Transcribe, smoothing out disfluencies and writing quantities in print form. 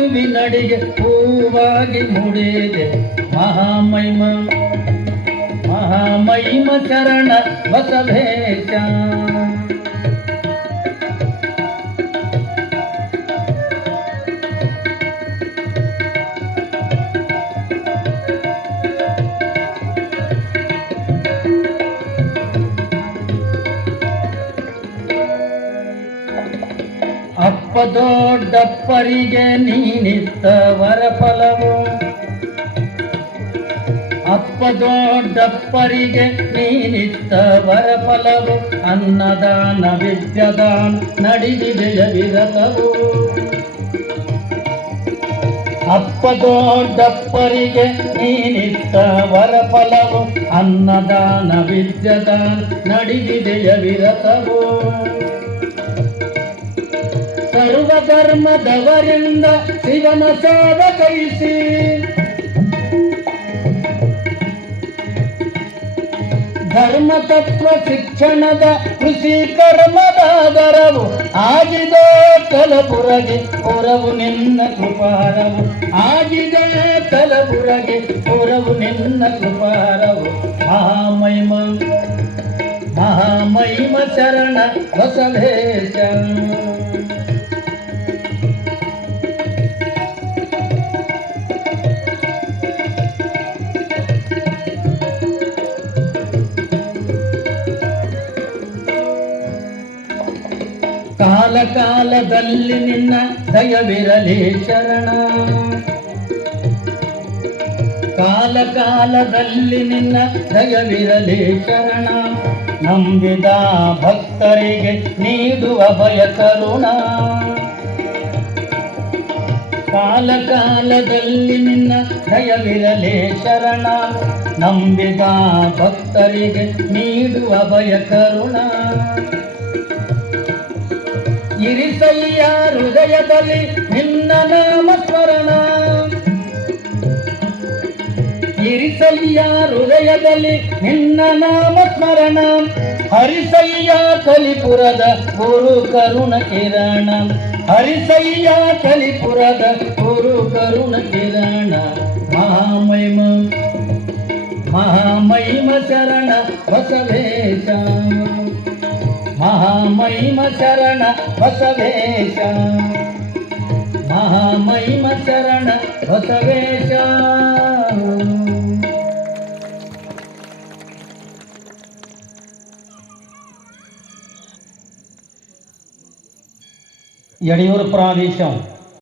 ಗುರುವಿನಡಿಗೆ ಹೂವಾಗಿ ಮುಡಿದೆ ಮಹಾಮಹಿಮ ಮಹಾಮಹಿಮ ಚರಣ ಬಸವೇಶ. ಅಪ್ಪ ದೊಡ್ಡಪ್ಪರಿಗೆ ನೀನಿತ್ತ ವರಫಲವು, ಅಪ್ಪ ದೊಡ್ಡಪ್ಪರಿಗೆ ನೀನಿತ್ತ ವರಫಲವು, ಅನ್ನದಾನ ವಿದ್ಯದಾನ ನಡೆದಿದೆಯ ವಿರತವು. ಅಪ್ಪ ದೊಡ್ಡಪ್ಪರಿಗೆ ನೀನಿತ್ತ ವರಫಲವು, ಅನ್ನದಾನ ವಿದ್ಯದಾನ ನಡೆದಿದೆಯ ವಿರತವು. ಸರ್ವಧರ್ಮದವರಿಂದ ಶಿವನ ಸೇವೆ ಕೈಸಿ, ಧರ್ಮ ತತ್ವ ಶಿಕ್ಷಣದ ಕೃಷಿ ಕರ್ಮದಾದರವು ಆಗಿದೆ ಕಲಬುರಗಿ ಪುರವು ನಿನ್ನ ಕೃಪಾರವು. ಆಗಿದೆ ಕಲಬುರಗಿ ಪುರವು ನಿನ್ನ ಕೃಪಾರವು. ಮಹಾಮಹಿಮ ಮಹಾಮಹಿಮ ಶರಣ ಬಸವೇಶ. ಕಾಲ ಕಾಲದಲ್ಲಿ ನಿನ್ನ ದಯವಿರಲಿ ಶರಣ, ಕಾಲ ಕಾಲದಲ್ಲಿ ನಿನ್ನ ದಯವಿರಲಿ ಶರಣ. ನಂಬಿದ ಭಕ್ತರಿಗೆ ನೀಡುವ ಭಯ ಕರುಣ, ಕಾಲ ಕಾಲದಲ್ಲಿ ನಿನ್ನ ದಯವಿರಲಿ ಶರಣ. ನಂಬಿದ ಭಕ್ತರಿಗೆ ನೀಡುವ ಭಯ ಕರುಣ. ಇರಿಸಯ್ಯ ಹೃದಯದಲ್ಲಿ ನಿನ್ನ ನಾಮ ಸ್ಮರಣ, ಇರಿಸಯ್ಯ ಹೃದಯದಲ್ಲಿ ನಿನ್ನ ನಾಮ ಸ್ಮರಣ. ಹರಿಸಯ್ಯ ಕಲಿಪುರದ ಗುರು ಕರುಣ ಕಿರಣ, ಹರಿಸಯ್ಯ ಕಲಿಪುರದ ಗುರು ಕರುಣ ಕಿರಣ. ಮಹಾಮಹಿಮ ಮಹಾಮಹಿಮ ಶರಣ ಬಸವೇಶ. ಮಹಾಮಹಿಮ ಶರಣ ಬಸವೇಶ. ಮಹಾಮಹಿಮ ಶರಣ ಬಸವೇಶ. ಯಡಿಯೂರು ಪ್ರಾದೇಶ